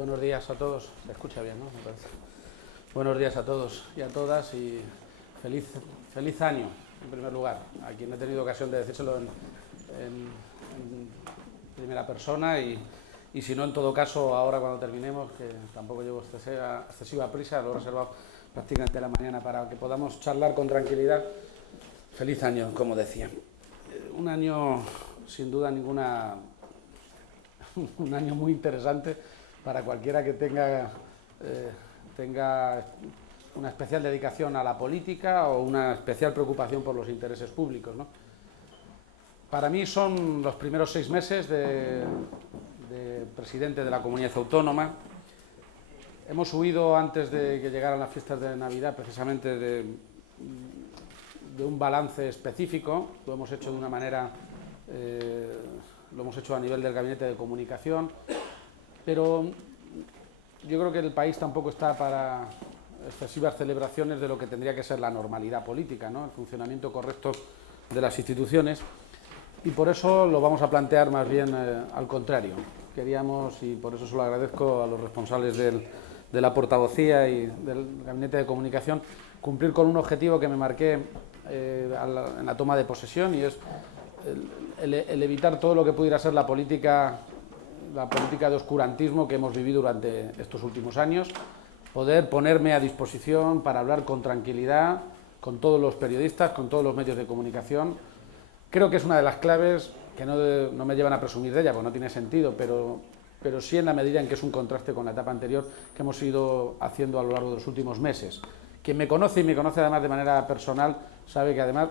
Buenos días a todos. Se escucha bien, ¿no? Buenos días a todos y a todas y feliz año, en primer lugar. A quien he tenido ocasión de decírselo en primera persona y si no, en todo caso, ahora cuando terminemos, que tampoco llevo excesiva prisa, lo he reservado prácticamente la mañana para que podamos charlar con tranquilidad. Feliz año, como decía. Un año, sin duda ninguna, un año muy interesante para cualquiera que tenga una especial dedicación a la política o una especial preocupación por los intereses públicos, ¿no? Para mí son los primeros 6 meses de presidente de la comunidad autónoma. Hemos huido, antes de que llegaran las fiestas de Navidad, precisamente de un balance específico. Lo hemos hecho de una manera, lo hemos hecho a nivel del Gabinete de Comunicación, pero yo creo que el país tampoco está para excesivas celebraciones de lo que tendría que ser la normalidad política, ¿no? El funcionamiento correcto de las instituciones, y por eso lo vamos a plantear más bien al contrario. Queríamos, y por eso se lo agradezco a los responsables de la portavocía y del Gabinete de Comunicación, cumplir con un objetivo que me marqué en la toma de posesión, y es el evitar todo lo que pudiera ser la política de oscurantismo que hemos vivido durante estos últimos años, poder ponerme a disposición para hablar con tranquilidad con todos los periodistas, con todos los medios de comunicación. Creo que es una de las claves que no me llevan a presumir de ella, porque no tiene sentido, pero sí en la medida en que es un contraste con la etapa anterior que hemos ido haciendo a lo largo de los últimos meses. Quien me conoce, y me conoce además de manera personal, sabe que además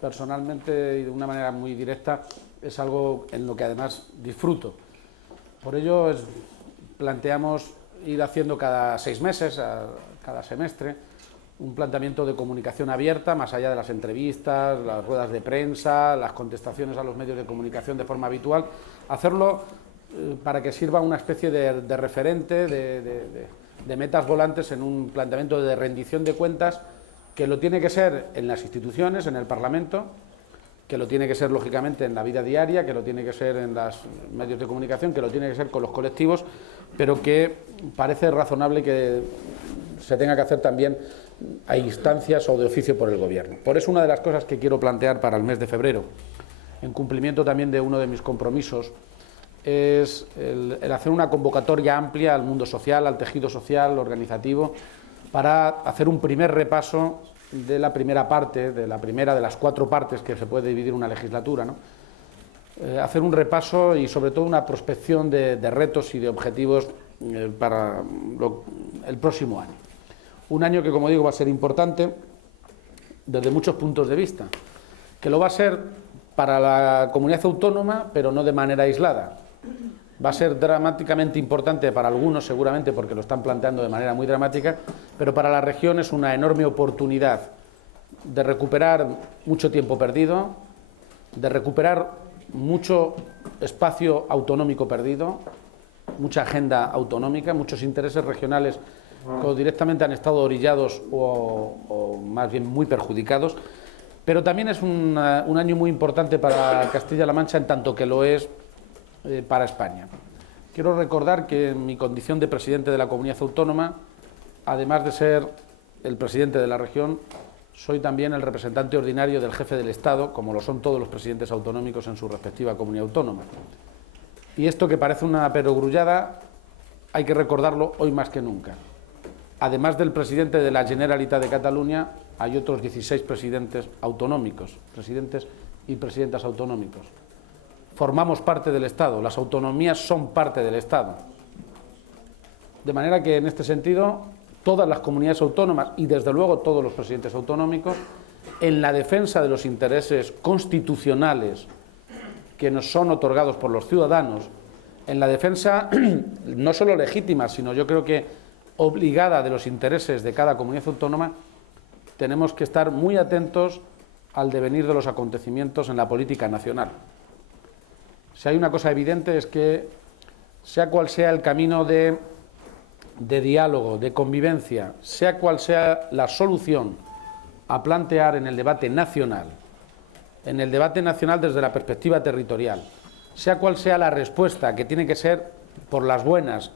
personalmente y de una manera muy directa es algo en lo que además disfruto. Por ello planteamos ir haciendo cada 6 meses, cada semestre, un planteamiento de comunicación abierta, más allá de las entrevistas, las ruedas de prensa, las contestaciones a los medios de comunicación de forma habitual, hacerlo para que sirva una especie de referente, de metas volantes en un planteamiento de rendición de cuentas que lo tiene que ser en las instituciones, en el Parlamento, que lo tiene que ser lógicamente en la vida diaria, que lo tiene que ser en los medios de comunicación, que lo tiene que ser con los colectivos, pero que parece razonable que se tenga que hacer también a instancias o de oficio por el Gobierno. Por eso una de las cosas que quiero plantear para el mes de febrero, en cumplimiento también de uno de mis compromisos, es el hacer una convocatoria amplia al mundo social, al tejido social, organizativo, para hacer un primer repaso de la primera parte, de las 4 partes que se puede dividir una legislatura, ¿no? Hacer un repaso y sobre todo una prospección de retos y de objetivos para el próximo año. Un año que, como digo, va a ser importante desde muchos puntos de vista, que lo va a ser para la comunidad autónoma, pero no de manera aislada. Va a ser dramáticamente importante para algunos, seguramente, porque lo están planteando de manera muy dramática, pero para la región es una enorme oportunidad de recuperar mucho tiempo perdido, de recuperar mucho espacio autonómico perdido, mucha agenda autonómica, muchos intereses regionales que directamente han estado orillados o más bien muy perjudicados, pero también es un año muy importante para Castilla-La Mancha, en tanto que lo es para España. Quiero recordar que en mi condición de presidente de la comunidad autónoma, además de ser el presidente de la región, soy también el representante ordinario del jefe del Estado, como lo son todos los presidentes autonómicos en su respectiva comunidad autónoma. Y esto, que parece una perogrullada, hay que recordarlo hoy más que nunca. Además del presidente de la Generalitat de Cataluña, hay otros 16 presidentes autonómicos, presidentes y presidentas autonómicos. Formamos parte del Estado, las autonomías son parte del Estado. De manera que, en este sentido, todas las comunidades autónomas y, desde luego, todos los presidentes autonómicos, en la defensa de los intereses constitucionales que nos son otorgados por los ciudadanos, en la defensa no solo legítima, sino yo creo que obligada de los intereses de cada comunidad autónoma, tenemos que estar muy atentos al devenir de los acontecimientos en la política nacional. Si hay una cosa evidente es que, sea cual sea el camino de diálogo, de convivencia, sea cual sea la solución a plantear en el debate nacional desde la perspectiva territorial, sea cual sea la respuesta, que tiene que ser por las buenas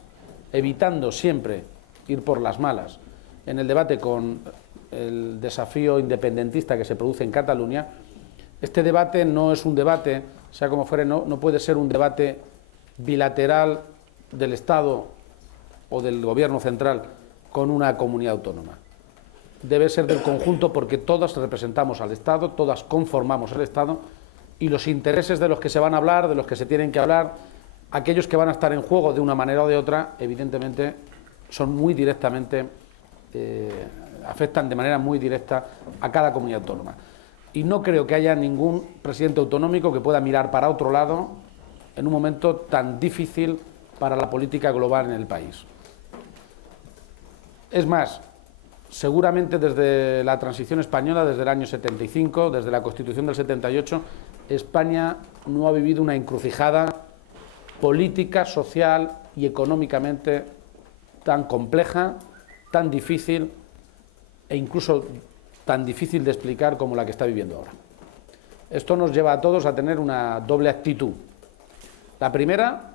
evitando siempre ir por las malas en el debate con el desafío independentista que se produce en Cataluña, este debate no es un debate, sea como fuere, no puede ser un debate bilateral del Estado o del Gobierno central con una comunidad autónoma. Debe ser del conjunto, porque todas representamos al Estado, todas conformamos el Estado, y los intereses de los que se van a hablar, de los que se tienen que hablar, aquellos que van a estar en juego de una manera o de otra, evidentemente son muy directamente, afectan de manera muy directa a cada comunidad autónoma. Y no creo que haya ningún presidente autonómico que pueda mirar para otro lado en un momento tan difícil para la política global en el país. Es más, seguramente desde la transición española, desde el año 75, desde la Constitución del 78, España no ha vivido una encrucijada política, social y económicamente tan compleja, tan difícil e incluso tan difícil de explicar como la que está viviendo ahora. Esto nos lleva a todos a tener una doble actitud. La primera,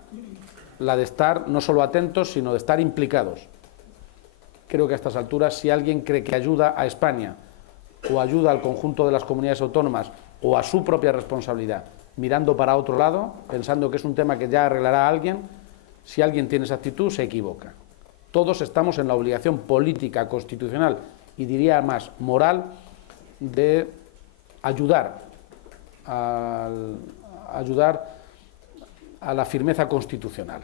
la de estar no solo atentos, sino de estar implicados. Creo que a estas alturas, si alguien cree que ayuda a España o ayuda al conjunto de las comunidades autónomas o a su propia responsabilidad, mirando para otro lado, pensando que es un tema que ya arreglará a alguien, si alguien tiene esa actitud, se equivoca. Todos estamos en la obligación política, constitucional y diría más moral de ayudar a la firmeza constitucional.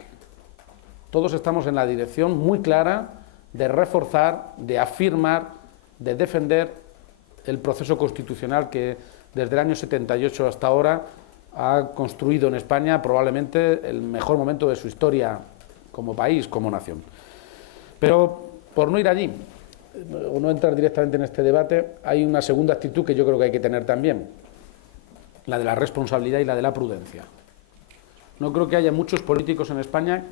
Todos estamos en la dirección muy clara de reforzar, de afirmar, de defender el proceso constitucional que desde el año 78 hasta ahora ha construido en España probablemente el mejor momento de su historia como país, como nación. Pero por no ir allí, o no entrar directamente en este debate, hay una segunda actitud que yo creo que hay que tener también, la de la responsabilidad y la de la prudencia. No creo que haya muchos políticos en España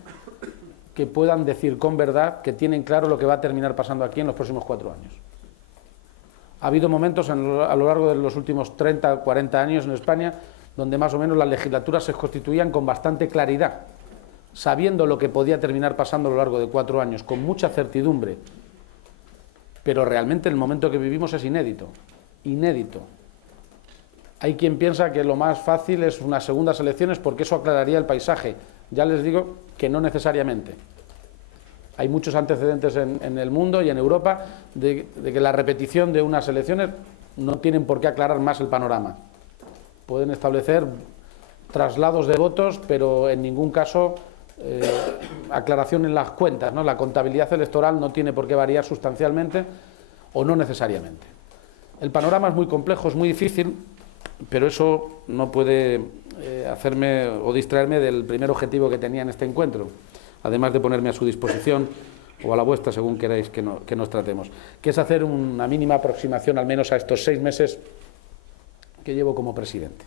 que puedan decir con verdad que tienen claro lo que va a terminar pasando aquí en los próximos 4 años. Ha habido momentos a lo largo de los últimos 30, 40 años en España donde más o menos las legislaturas se constituían con bastante claridad, sabiendo lo que podía terminar pasando a lo largo de 4 años, con mucha certidumbre. Pero realmente el momento que vivimos es inédito, inédito. Hay quien piensa que lo más fácil es unas segundas elecciones porque eso aclararía el paisaje. Ya les digo que no necesariamente. Hay muchos antecedentes en el mundo y en Europa de que la repetición de unas elecciones no tienen por qué aclarar más el panorama. Pueden establecer traslados de votos, pero en ningún caso aclaración en las cuentas, ¿no? La contabilidad electoral no tiene por qué variar sustancialmente o no necesariamente. El panorama es muy complejo, es muy difícil, pero eso no puede hacerme o distraerme del primer objetivo que tenía en este encuentro, además de ponerme a su disposición o a la vuestra, según queráis que nos tratemos, que es hacer una mínima aproximación al menos a estos 6 meses que llevo como presidente,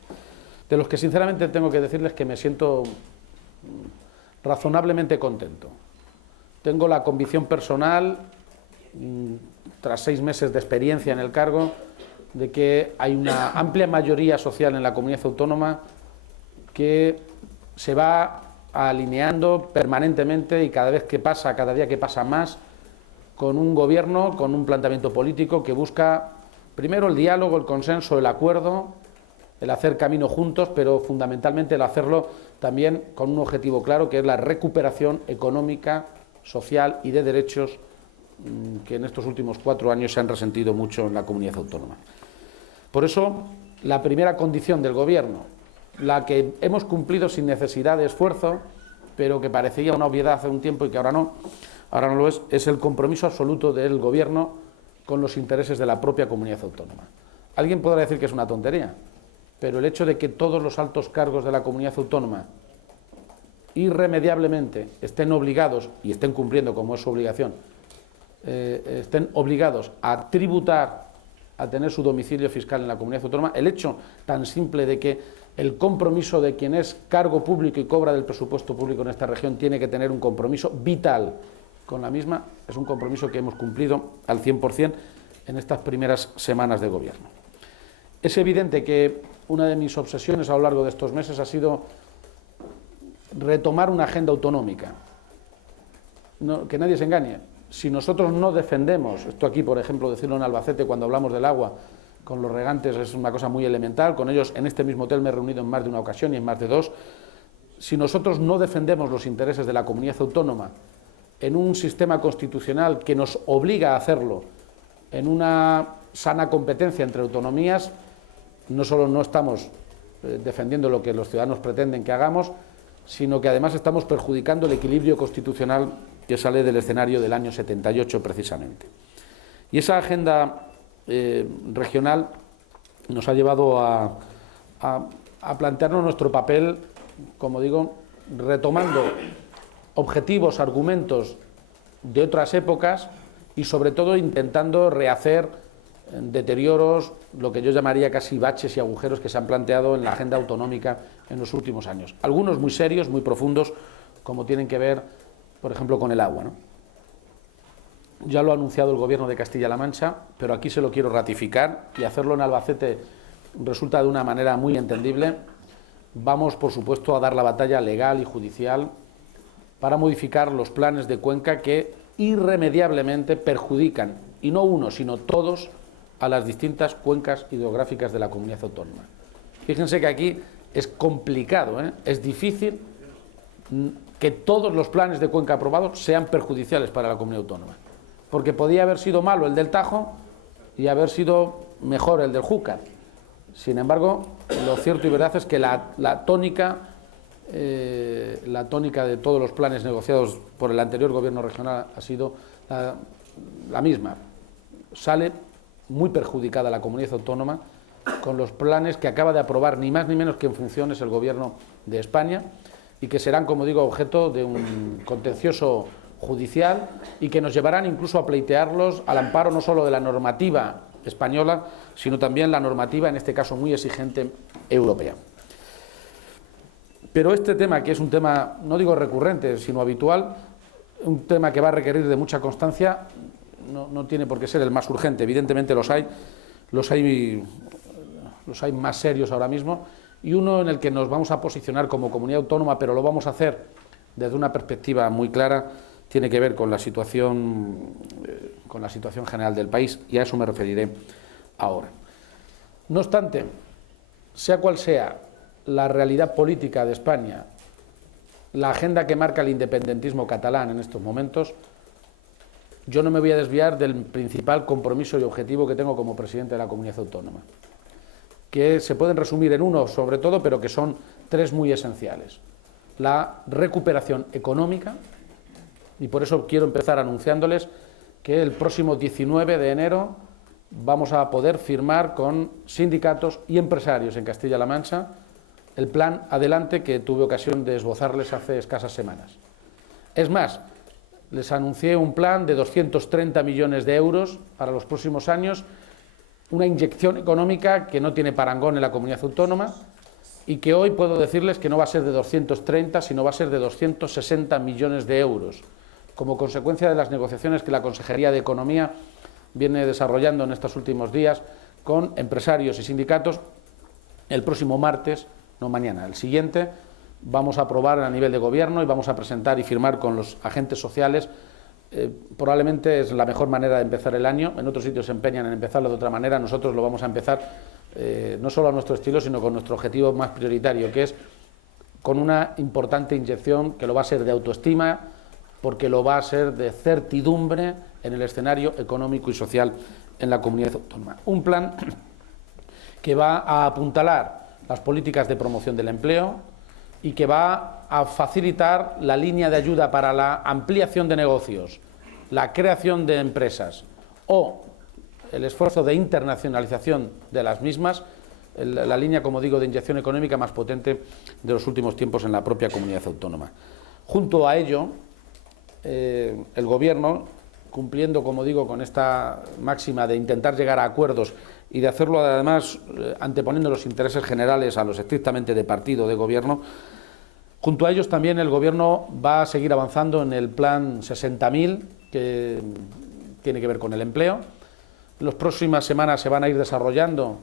de los que sinceramente tengo que decirles que me siento razonablemente contento. Tengo la convicción personal, tras 6 meses de experiencia en el cargo, de que hay una amplia mayoría social en la comunidad autónoma que se va alineando permanentemente y cada día que pasa más, con un gobierno, con un planteamiento político que busca primero el diálogo, el consenso, el acuerdo, el hacer camino juntos, pero fundamentalmente el hacerlo también con un objetivo claro, que es la recuperación económica, social y de derechos que en estos últimos 4 años se han resentido mucho en la comunidad autónoma. Por eso, la primera condición del Gobierno, la que hemos cumplido sin necesidad de esfuerzo, pero que parecía una obviedad hace un tiempo y que ahora no lo es el compromiso absoluto del Gobierno con los intereses de la propia comunidad autónoma. Alguien podrá decir que es una tontería, pero el hecho de que todos los altos cargos de la comunidad autónoma irremediablemente estén obligados, y estén cumpliendo como es su obligación, estén obligados a tributar, a tener su domicilio fiscal en la comunidad autónoma, el hecho tan simple de que el compromiso de quien es cargo público y cobra del presupuesto público en esta región tiene que tener un compromiso vital con la misma, es un compromiso que hemos cumplido al 100% en estas primeras semanas de gobierno. Es evidente que una de mis obsesiones a lo largo de estos meses ha sido retomar una agenda autonómica. que nadie se engañe, si nosotros no defendemos, esto aquí por ejemplo decirlo en Albacete cuando hablamos del agua, con los regantes es una cosa muy elemental, con ellos en este mismo hotel me he reunido en más de una ocasión y en más de dos, si nosotros no defendemos los intereses de la comunidad autónoma en un sistema constitucional que nos obliga a hacerlo, en una sana competencia entre autonomías, no solo no estamos defendiendo lo que los ciudadanos pretenden que hagamos, sino que además estamos perjudicando el equilibrio constitucional que sale del escenario del año 78 precisamente. Y esa agenda regional nos ha llevado a plantearnos nuestro papel, como digo, retomando objetivos, argumentos de otras épocas y sobre todo intentando rehacer deterioros, lo que yo llamaría casi baches y agujeros que se han planteado en la agenda autonómica en los últimos años. Algunos muy serios, muy profundos, como tienen que ver, por ejemplo, con el agua, ¿no? Ya lo ha anunciado el Gobierno de Castilla-La Mancha, pero aquí se lo quiero ratificar y hacerlo en Albacete resulta de una manera muy entendible. Vamos, por supuesto, a dar la batalla legal y judicial para modificar los planes de cuenca que irremediablemente perjudican, y no uno, sino todos, a las distintas cuencas hidrográficas de la comunidad autónoma. Fíjense que aquí es complicado, es difícil que todos los planes de cuenca aprobados sean perjudiciales para la comunidad autónoma, porque podía haber sido malo el del Tajo y haber sido mejor el del Júcar. Sin embargo, lo cierto y verdad es que la tónica de todos los planes negociados por el anterior gobierno regional ha sido la misma. Sale muy perjudicada la comunidad autónoma con los planes que acaba de aprobar ni más ni menos que en funciones el Gobierno de España y que serán, como digo, objeto de un contencioso judicial y que nos llevarán incluso a pleitearlos al amparo no solo de la normativa española, sino también la normativa, en este caso muy exigente, europea. Pero este tema, que es un tema, no digo recurrente, sino habitual, un tema que va a requerir de mucha constancia, no tiene por qué ser el más urgente. Evidentemente los hay más serios ahora mismo, y uno en el que nos vamos a posicionar como comunidad autónoma, pero lo vamos a hacer desde una perspectiva muy clara, tiene que ver con la situación general del país, y a eso me referiré ahora. No obstante, sea cual sea la realidad política de España, la agenda que marca el independentismo catalán en estos momentos, yo no me voy a desviar del principal compromiso y objetivo que tengo como presidente de la comunidad autónoma, que se pueden resumir en uno sobre todo, pero que son tres muy esenciales. La recuperación económica, y por eso quiero empezar anunciándoles que el próximo 19 de enero vamos a poder firmar con sindicatos y empresarios en Castilla-La Mancha el plan Adelante que tuve ocasión de esbozarles hace escasas semanas. Es más, les anuncié un plan de 230 millones de euros para los próximos años, una inyección económica que no tiene parangón en la comunidad autónoma y que hoy puedo decirles que no va a ser de 230, sino va a ser de 260 millones de euros, como consecuencia de las negociaciones que la Consejería de Economía viene desarrollando en estos últimos días con empresarios y sindicatos. El próximo martes, no mañana, el siguiente, vamos a aprobar a nivel de gobierno y vamos a presentar y firmar con los agentes sociales. Probablemente es la mejor manera de empezar el año. En otros sitios se empeñan en empezarlo de otra manera. Nosotros lo vamos a empezar no solo a nuestro estilo, sino con nuestro objetivo más prioritario, que es con una importante inyección que lo va a ser de autoestima, porque lo va a ser de certidumbre en el escenario económico y social en la comunidad autónoma. Un plan que va a apuntalar las políticas de promoción del empleo y que va a facilitar la línea de ayuda para la ampliación de negocios, la creación de empresas o el esfuerzo de internacionalización de las mismas, la línea, como digo, de inyección económica más potente de los últimos tiempos en la propia comunidad autónoma. Junto a ello, el Gobierno, cumpliendo, como digo, con esta máxima de intentar llegar a acuerdos y de hacerlo además anteponiendo los intereses generales a los estrictamente de partido, de gobierno, junto a ellos también el Gobierno va a seguir avanzando en el plan 60.000, que tiene que ver con el empleo. En las próximas semanas se van a ir desarrollando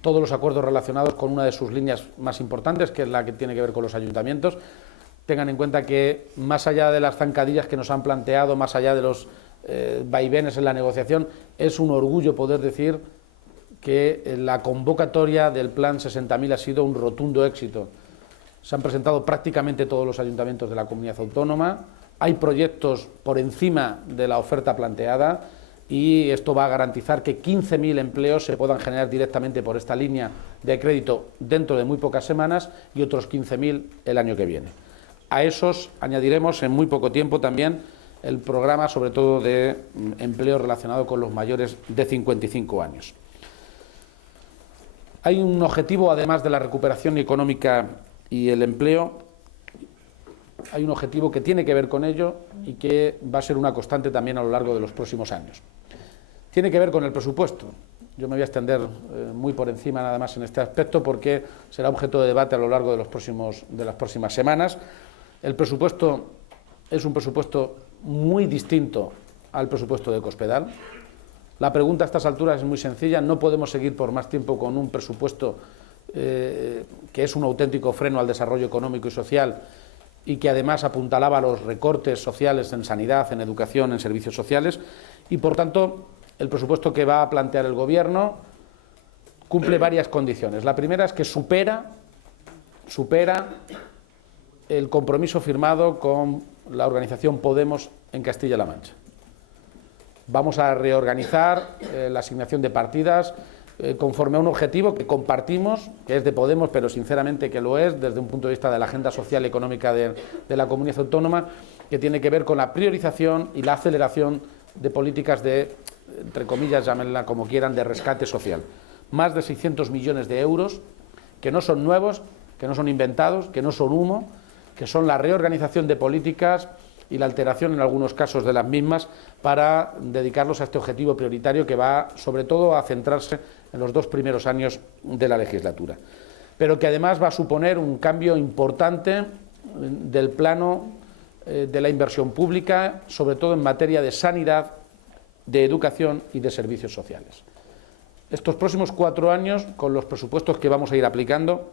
todos los acuerdos relacionados con una de sus líneas más importantes, que es la que tiene que ver con los ayuntamientos, tengan en cuenta que, más allá de las zancadillas que nos han planteado, más allá de los vaivenes en la negociación, es un orgullo poder decir que la convocatoria del Plan 60.000 ha sido un rotundo éxito. Se han presentado prácticamente todos los ayuntamientos de la comunidad autónoma, hay proyectos por encima de la oferta planteada y esto va a garantizar que 15.000 empleos se puedan generar directamente por esta línea de crédito dentro de muy pocas semanas y otros 15.000 el año que viene. A esos añadiremos en muy poco tiempo también el programa, sobre todo de empleo relacionado con los mayores de 55 años. Hay un objetivo, además de la recuperación económica y el empleo, hay un objetivo que tiene que ver con ello y que va a ser una constante también a lo largo de los próximos años. Tiene que ver con el presupuesto. Yo me voy a extender muy por encima nada más en este aspecto porque será objeto de debate a lo largo de las próximas semanas. El presupuesto es un presupuesto muy distinto al presupuesto de Cospedal. La pregunta a estas alturas es muy sencilla, no podemos seguir por más tiempo con un presupuesto que es un auténtico freno al desarrollo económico y social y que además apuntalaba los recortes sociales en sanidad, en educación, en servicios sociales y, por tanto, el presupuesto que va a plantear el Gobierno cumple varias condiciones. La primera es que supera el compromiso firmado con la organización Podemos en Castilla-La Mancha. Vamos a reorganizar la asignación de partidas conforme a un objetivo que compartimos, que es de Podemos, pero sinceramente que lo es desde un punto de vista de la agenda social y económica de la comunidad autónoma, que tiene que ver con la priorización y la aceleración de políticas de, entre comillas, llámenla como quieran, de rescate social. Más de 600 millones de euros, que no son nuevos, que no son inventados, que no son humo, que son la reorganización de políticas y la alteración en algunos casos de las mismas para dedicarlos a este objetivo prioritario que va sobre todo a centrarse en los 2 primeros años de la legislatura, pero que además va a suponer un cambio importante del plano de la inversión pública, sobre todo en materia de sanidad, de educación y de servicios sociales. Estos próximos 4 años, con los presupuestos que vamos a ir aplicando,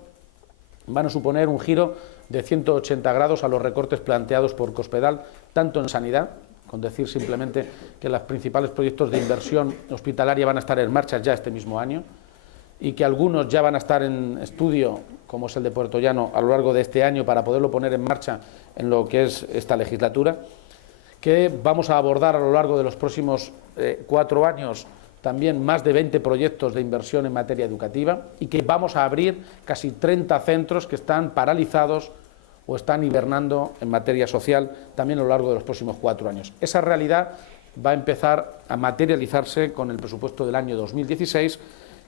van a suponer un giro de 180 grados a los recortes planteados por Cospedal, tanto en sanidad, con decir simplemente que los principales proyectos de inversión hospitalaria van a estar en marcha ya este mismo año y que algunos ya van a estar en estudio, como es el de Puerto Llano, a lo largo de este año para poderlo poner en marcha en lo que es esta legislatura, que vamos a abordar a lo largo de los próximos 4 años también más de 20 proyectos de inversión en materia educativa y que vamos a abrir casi 30 centros que están paralizados o están hibernando en materia social también a lo largo de los próximos 4 años. Esa realidad va a empezar a materializarse con el presupuesto del año 2016,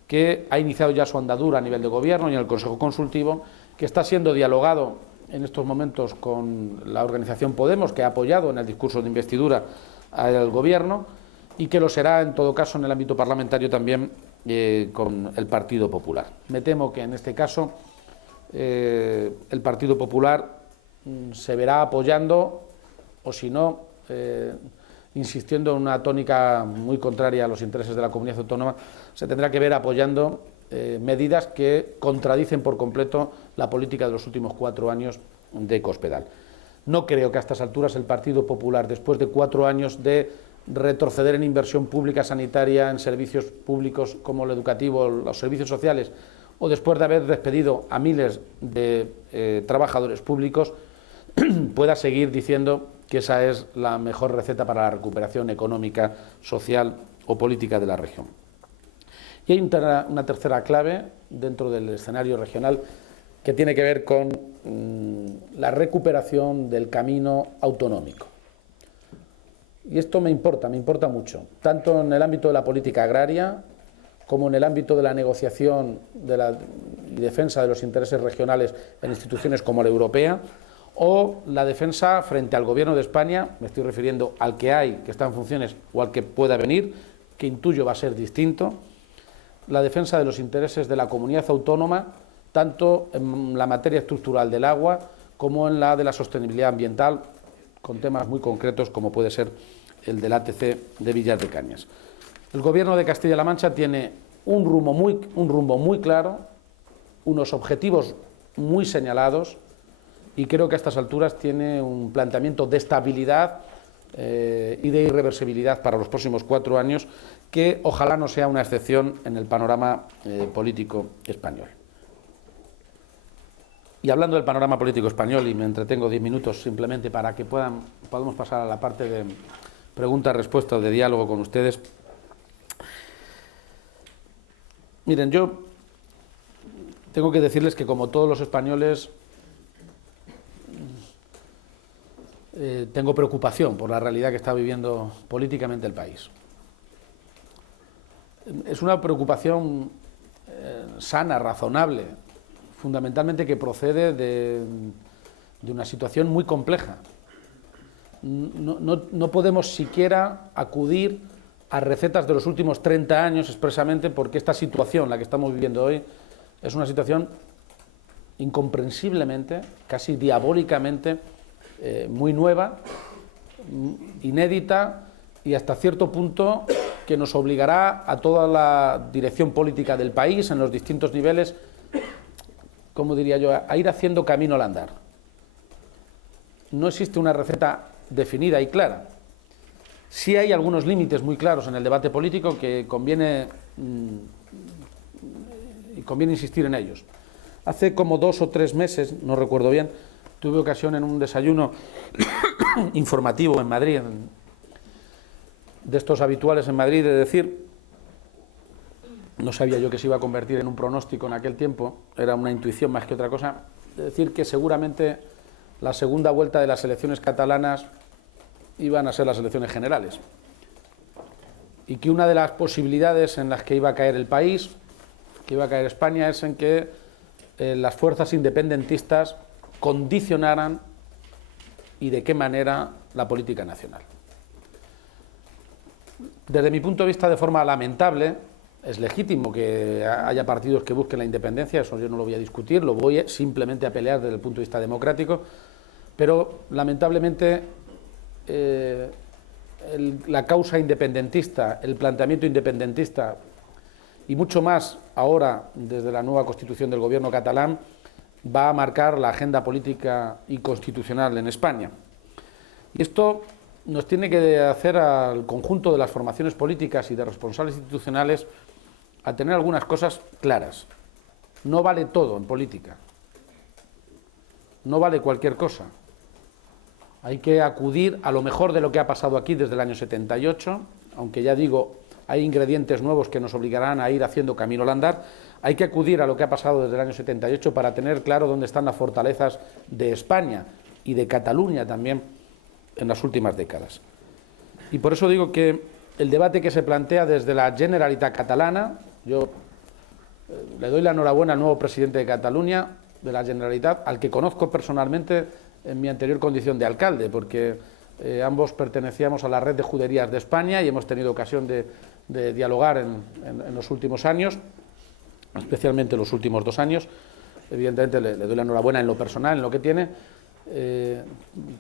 que ha iniciado ya su andadura a nivel de Gobierno y en el Consejo Consultivo, que está siendo dialogado en estos momentos con la organización Podemos, que ha apoyado en el discurso de investidura al Gobierno, y que lo será en todo caso en el ámbito parlamentario también con el Partido Popular. Me temo que en este caso el Partido Popular se verá apoyando o si no insistiendo en una tónica muy contraria a los intereses de la comunidad autónoma, se tendrá que ver apoyando medidas que contradicen por completo la política de los últimos 4 años de Cospedal. No creo que a estas alturas el Partido Popular, después de 4 años de retroceder en inversión pública sanitaria, en servicios públicos como el educativo, los servicios sociales, o después de haber despedido a miles de trabajadores públicos, pueda seguir diciendo que esa es la mejor receta para la recuperación económica, social o política de la región. Y hay una tercera clave dentro del escenario regional que tiene que ver con la recuperación del camino autonómico. Y esto me importa mucho, tanto en el ámbito de la política agraria como en el ámbito de la negociación y defensa de los intereses regionales en instituciones como la europea, o la defensa frente al Gobierno de España, me estoy refiriendo al que hay, que está en funciones, o al que pueda venir, que intuyo va a ser distinto, la defensa de los intereses de la comunidad autónoma, tanto en la materia estructural del agua como en la de la sostenibilidad ambiental, con temas muy concretos como puede ser el del ATC de Villar de Cañas. El Gobierno de Castilla-La Mancha tiene un rumbo muy claro, unos objetivos muy señalados y creo que a estas alturas tiene un planteamiento de estabilidad y de irreversibilidad para los próximos 4 años que ojalá no sea una excepción en el panorama político español. Y hablando del panorama político español, y me entretengo 10 minutos simplemente para que podamos pasar a la parte de preguntas-respuestas, de diálogo con ustedes. Miren, yo tengo que decirles que como todos los españoles tengo preocupación por la realidad que está viviendo políticamente el país. Es una preocupación sana, razonable, fundamentalmente que procede de una situación muy compleja. No podemos siquiera acudir a recetas de los últimos 30 años expresamente porque esta situación, la que estamos viviendo hoy, es una situación incomprensiblemente, casi diabólicamente, muy nueva, inédita y hasta cierto punto que nos obligará a toda la dirección política del país en los distintos niveles, como diría yo, a ir haciendo camino al andar. No existe una receta definida y clara. Sí hay algunos límites muy claros en el debate político que conviene insistir en ellos. Hace como 2 o 3 meses, no recuerdo bien, tuve ocasión en un desayuno informativo en Madrid, de estos habituales en Madrid, de decir, no sabía yo que se iba a convertir en un pronóstico en aquel tiempo, era una intuición más que otra cosa, de decir que seguramente la segunda vuelta de las elecciones catalanas iban a ser las elecciones generales y que una de las posibilidades en las que iba a caer el país, que iba a caer España, es en que las fuerzas independentistas condicionaran y de qué manera la política nacional. Desde mi punto de vista, de forma lamentable, es legítimo que haya partidos que busquen la independencia, eso yo no lo voy a discutir, lo voy simplemente a pelear desde el punto de vista democrático, pero lamentablemente la causa independentista, el planteamiento independentista y mucho más ahora desde la nueva constitución del gobierno catalán va a marcar la agenda política y constitucional en España. Y esto nos tiene que hacer al conjunto de las formaciones políticas y de responsables institucionales a tener algunas cosas claras. No vale todo en política. No vale cualquier cosa. Hay que acudir a lo mejor de lo que ha pasado aquí desde el año 78, aunque ya digo, hay ingredientes nuevos que nos obligarán a ir haciendo camino al andar. Hay que acudir a lo que ha pasado desde el año 78 para tener claro dónde están las fortalezas de España y de Cataluña también en las últimas décadas. Y por eso digo que el debate que se plantea desde la Generalitat catalana, yo le doy la enhorabuena al nuevo presidente de Cataluña, de la Generalitat, al que conozco personalmente en mi anterior condición de alcalde, porque ambos pertenecíamos a la red de juderías de España y hemos tenido ocasión de dialogar en los últimos años, especialmente en los últimos 2 años. Evidentemente le doy la enhorabuena en lo personal, en lo que tiene,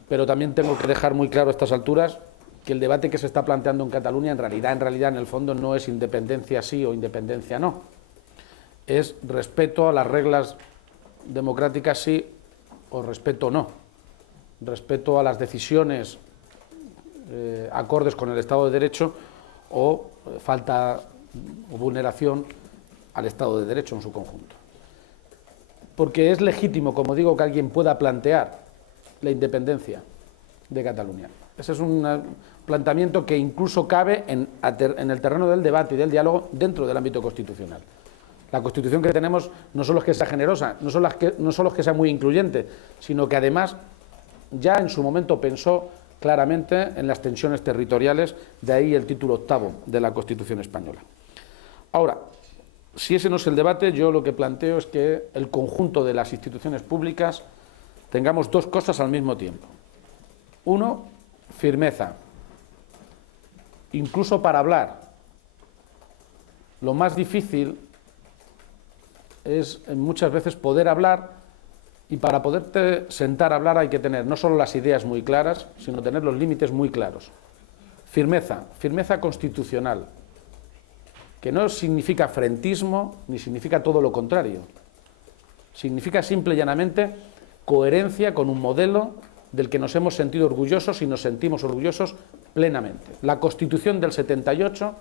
pero también tengo que dejar muy claro a estas alturas que el debate que se está planteando en Cataluña en realidad en el fondo no es independencia sí o independencia no, es respeto a las reglas democráticas sí o respeto no, respeto a las decisiones acordes con el Estado de Derecho o falta o vulneración al Estado de Derecho en su conjunto. Porque es legítimo, como digo, que alguien pueda plantear la independencia de Cataluña. Ese es un planteamiento que incluso cabe en el terreno del debate y del diálogo dentro del ámbito constitucional. La Constitución que tenemos no solo es que sea generosa, no solo es que sea muy incluyente, sino que además ya en su momento pensó claramente en las tensiones territoriales, de ahí el título 8º de la Constitución española. Ahora, si ese no es el debate, yo lo que planteo es que el conjunto de las instituciones públicas tengamos 2 cosas al mismo tiempo. Uno, firmeza, incluso para hablar. Lo más difícil es muchas veces poder hablar, y para poderte sentar a hablar hay que tener no solo las ideas muy claras, sino tener los límites muy claros. Firmeza, firmeza constitucional, que no significa frentismo, ni significa todo lo contrario. Significa simple y llanamente coherencia con un modelo del que nos hemos sentido orgullosos y nos sentimos orgullosos plenamente. La Constitución del 78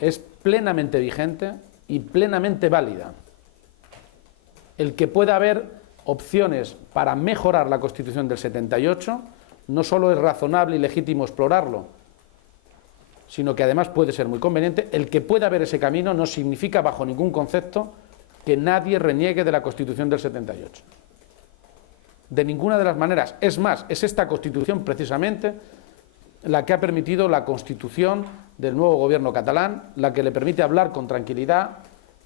es plenamente vigente y plenamente válida. El que pueda haber opciones para mejorar la Constitución del 78 no solo es razonable y legítimo explorarlo, sino que además puede ser muy conveniente. El que pueda haber ese camino no significa bajo ningún concepto que nadie reniegue de la Constitución del 78. De ninguna de las maneras. Es más, es esta Constitución precisamente la que ha permitido la constitución del nuevo gobierno catalán, la que le permite hablar con tranquilidad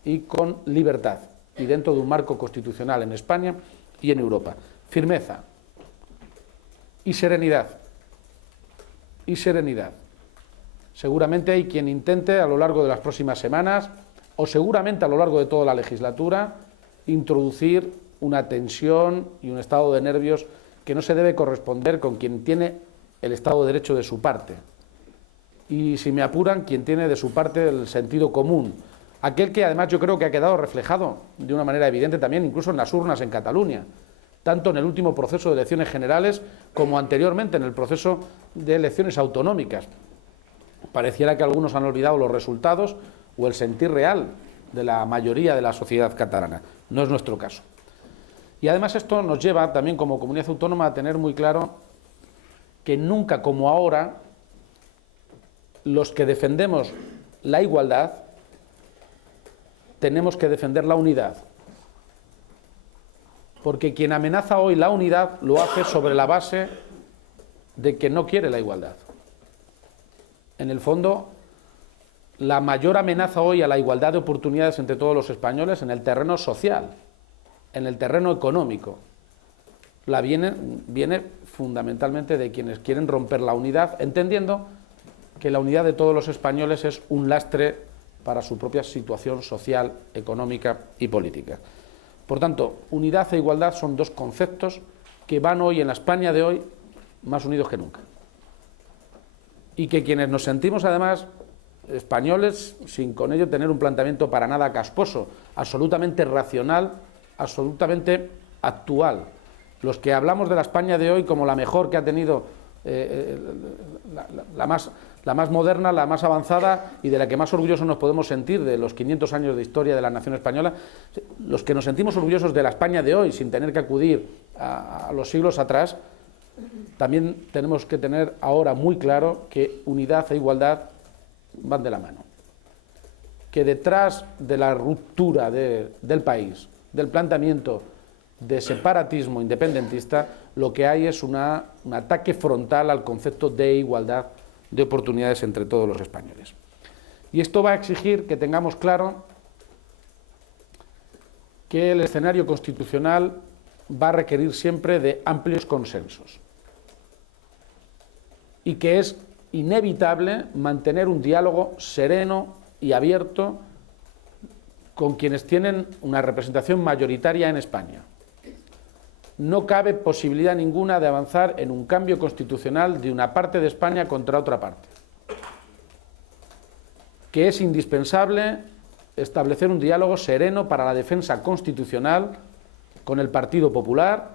y con libertad, y dentro de un marco constitucional en España y en Europa. Firmeza y serenidad. Y serenidad. Seguramente hay quien intente a lo largo de las próximas semanas, o seguramente a lo largo de toda la legislatura, introducir una tensión y un estado de nervios que no se debe corresponder con quien tiene el Estado de Derecho de su parte. Y si me apuran, quien tiene de su parte el sentido común. Aquel que además yo creo que ha quedado reflejado de una manera evidente también incluso en las urnas en Cataluña, tanto en el último proceso de elecciones generales como anteriormente en el proceso de elecciones autonómicas. Pareciera que algunos han olvidado los resultados o el sentir real de la mayoría de la sociedad catalana. No es nuestro caso. Y además esto nos lleva también como comunidad autónoma a tener muy claro que nunca como ahora los que defendemos la igualdad tenemos que defender la unidad. Porque quien amenaza hoy la unidad lo hace sobre la base de que no quiere la igualdad. En el fondo, la mayor amenaza hoy a la igualdad de oportunidades entre todos los españoles en el terreno social, en el terreno económico, viene fundamentalmente de quienes quieren romper la unidad, entendiendo que la unidad de todos los españoles es un lastre para su propia situación social, económica y política. Por tanto, unidad e igualdad son dos conceptos que van hoy en la España de hoy más unidos que nunca. Y que quienes nos sentimos además españoles, sin con ello tener un planteamiento para nada casposo, absolutamente racional, absolutamente actual, los que hablamos de la España de hoy como la mejor que ha tenido, la más moderna, la más avanzada y de la que más orgullosos nos podemos sentir de los 500 años de historia de la nación española, los que nos sentimos orgullosos de la España de hoy sin tener que acudir a los siglos atrás, también tenemos que tener ahora muy claro que unidad e igualdad van de la mano. Que detrás de la ruptura del país, del planteamiento de separatismo independentista, lo que hay es un ataque frontal al concepto de igualdad de oportunidades entre todos los españoles. Y esto va a exigir que tengamos claro que el escenario constitucional va a requerir siempre de amplios consensos y que es inevitable mantener un diálogo sereno y abierto con quienes tienen una representación mayoritaria en España. No cabe posibilidad ninguna de avanzar en un cambio constitucional de una parte de España contra otra parte. Que es indispensable establecer un diálogo sereno para la defensa constitucional con el Partido Popular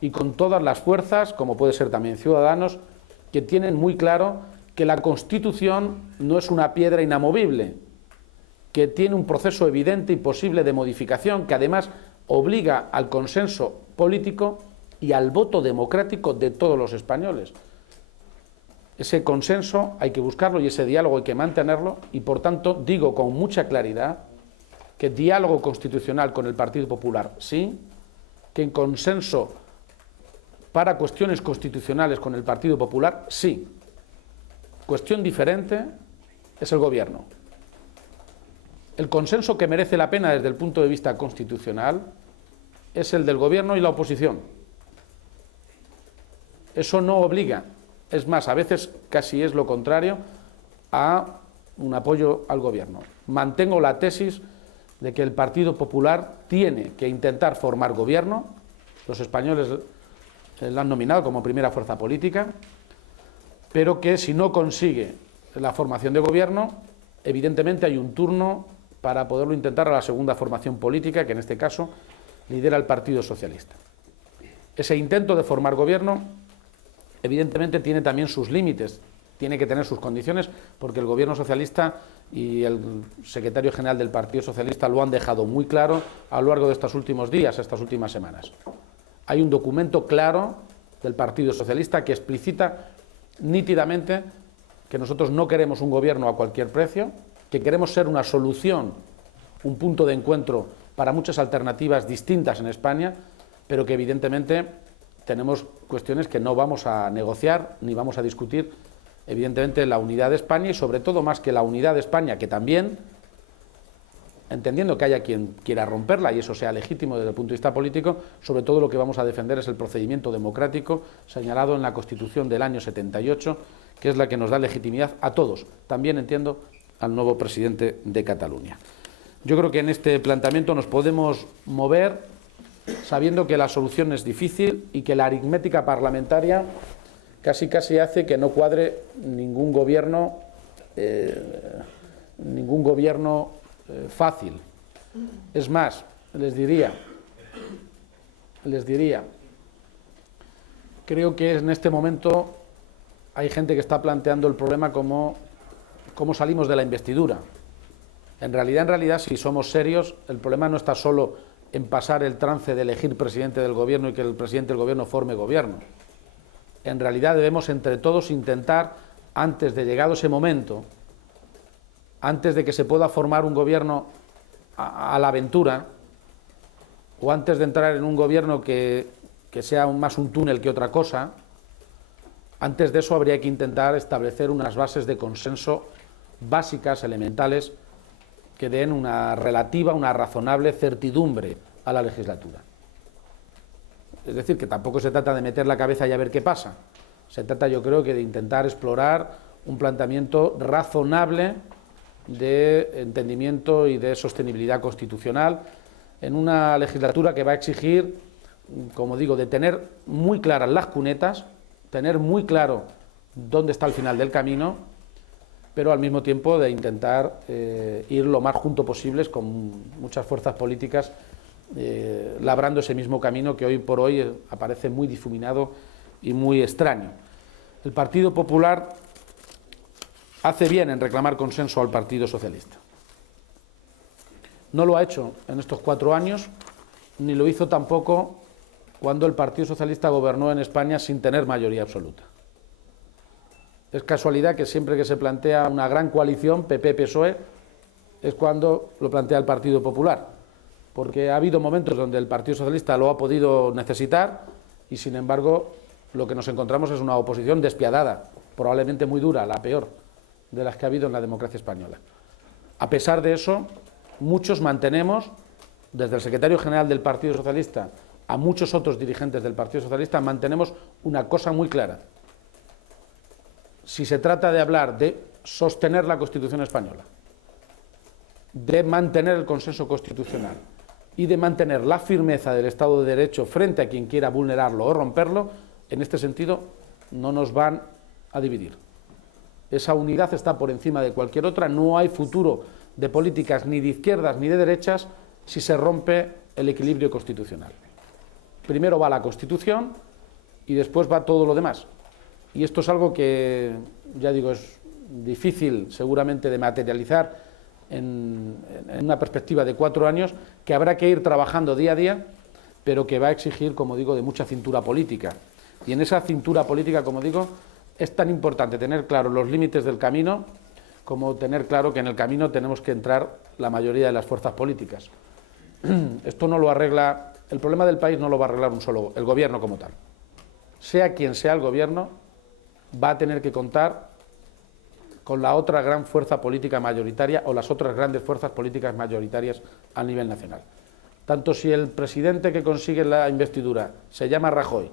y con todas las fuerzas, como puede ser también Ciudadanos, que tienen muy claro que la Constitución no es una piedra inamovible, que tiene un proceso evidente y posible de modificación, que además obliga al consenso político y al voto democrático de todos los españoles. Ese consenso hay que buscarlo y ese diálogo hay que mantenerlo y, por tanto, digo con mucha claridad que diálogo constitucional con el Partido Popular sí, que en consenso para cuestiones constitucionales con el Partido Popular sí. Cuestión diferente es el Gobierno. El consenso que merece la pena desde el punto de vista constitucional es el del Gobierno y la oposición. Eso no obliga, es más, a veces casi es lo contrario, a un apoyo al Gobierno. Mantengo la tesis de que el Partido Popular tiene que intentar formar Gobierno, los españoles lo han nominado como primera fuerza política, pero que si no consigue la formación de Gobierno, evidentemente hay un turno para poderlo intentar a la segunda formación política, que en este caso lidera el Partido Socialista. Ese intento de formar gobierno, evidentemente, tiene también sus límites, tiene que tener sus condiciones, porque el gobierno socialista y el secretario general del Partido Socialista lo han dejado muy claro a lo largo de estos últimos días, estas últimas semanas. Hay un documento claro del Partido Socialista que explicita nítidamente que nosotros no queremos un gobierno a cualquier precio, que queremos ser una solución, un punto de encuentro para muchas alternativas distintas en España, pero que evidentemente tenemos cuestiones que no vamos a negociar ni vamos a discutir. Evidentemente la unidad de España y sobre todo más que la unidad de España, que también, entendiendo que haya quien quiera romperla y eso sea legítimo desde el punto de vista político, sobre todo lo que vamos a defender es el procedimiento democrático señalado en la Constitución del año 78, que es la que nos da legitimidad a todos, también entiendo al nuevo presidente de Cataluña. Yo creo que en este planteamiento nos podemos mover sabiendo que la solución es difícil y que la aritmética parlamentaria casi hace que no cuadre ningún gobierno fácil. Es más, les diría, creo que en este momento hay gente que está planteando el problema como cómo salimos de la investidura. En realidad, si somos serios, el problema no está solo en pasar el trance de elegir presidente del gobierno y que el presidente del gobierno forme gobierno. En realidad debemos entre todos intentar, antes de llegado ese momento, antes de que se pueda formar un gobierno a la aventura, o antes de entrar en un gobierno que sea más un túnel que otra cosa, antes de eso habría que intentar establecer unas bases de consenso básicas, elementales, que den una relativa, una razonable certidumbre a la legislatura. Es decir, que tampoco se trata de meter la cabeza y a ver qué pasa. Se trata, yo creo, que de intentar explorar un planteamiento razonable de entendimiento y de sostenibilidad constitucional en una legislatura que va a exigir, como digo, de tener muy claras las cunetas, tener muy claro dónde está el final del camino, pero al mismo tiempo de intentar ir lo más junto posibles con muchas fuerzas políticas labrando ese mismo camino que hoy por hoy aparece muy difuminado y muy extraño. El Partido Popular hace bien en reclamar consenso al Partido Socialista. No lo ha hecho en estos 4 años, ni lo hizo tampoco cuando el Partido Socialista gobernó en España sin tener mayoría absoluta. Es casualidad que siempre que se plantea una gran coalición, PP-PSOE, es cuando lo plantea el Partido Popular, porque ha habido momentos donde el Partido Socialista lo ha podido necesitar y, sin embargo, lo que nos encontramos es una oposición despiadada, probablemente muy dura, la peor de las que ha habido en la democracia española. A pesar de eso, muchos mantenemos, desde el secretario general del Partido Socialista a muchos otros dirigentes del Partido Socialista, mantenemos una cosa muy clara. Si se trata de hablar de sostener la Constitución española, de mantener el consenso constitucional y de mantener la firmeza del Estado de Derecho frente a quien quiera vulnerarlo o romperlo, en este sentido no nos van a dividir. Esa unidad está por encima de cualquier otra, no hay futuro de políticas ni de izquierdas ni de derechas si se rompe el equilibrio constitucional. Primero va la Constitución y después va todo lo demás. Y esto es algo que, ya digo, es difícil seguramente de materializar en una perspectiva de 4 años, que habrá que ir trabajando día a día, pero que va a exigir, como digo, de mucha cintura política. Y en esa cintura política, como digo, es tan importante tener claros los límites del camino como tener claro que en el camino tenemos que entrar la mayoría de las fuerzas políticas. Esto no lo arregla, el problema del país no lo va a arreglar el gobierno como tal. Sea quien sea el gobierno, va a tener que contar con la otra gran fuerza política mayoritaria o las otras grandes fuerzas políticas mayoritarias a nivel nacional. Tanto si el presidente que consigue la investidura se llama Rajoy,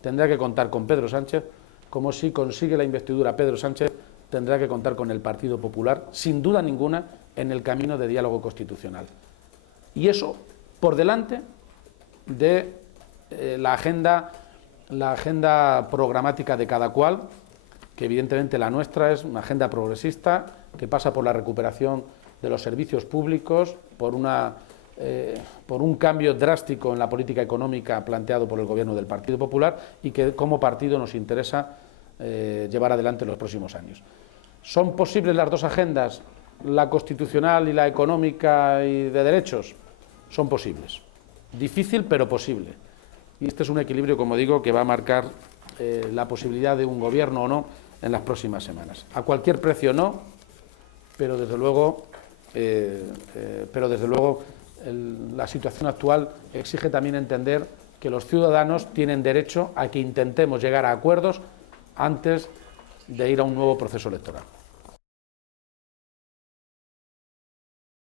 tendrá que contar con Pedro Sánchez, como si consigue la investidura Pedro Sánchez, tendrá que contar con el Partido Popular, sin duda ninguna, en el camino de diálogo constitucional. Y eso por delante de la agenda programática de cada cual, que evidentemente la nuestra es una agenda progresista que pasa por la recuperación de los servicios públicos, por una por un cambio drástico en la política económica planteado por el Gobierno del Partido Popular y que como partido nos interesa llevar adelante en los próximos años. ¿Son posibles las dos agendas, la constitucional y la económica y de derechos? Son posibles. Difícil, pero posible. Y este es un equilibrio, como digo, que va a marcar la posibilidad de un gobierno o no en las próximas semanas. A cualquier precio no, pero desde luego la situación actual exige también entender que los ciudadanos tienen derecho a que intentemos llegar a acuerdos antes de ir a un nuevo proceso electoral.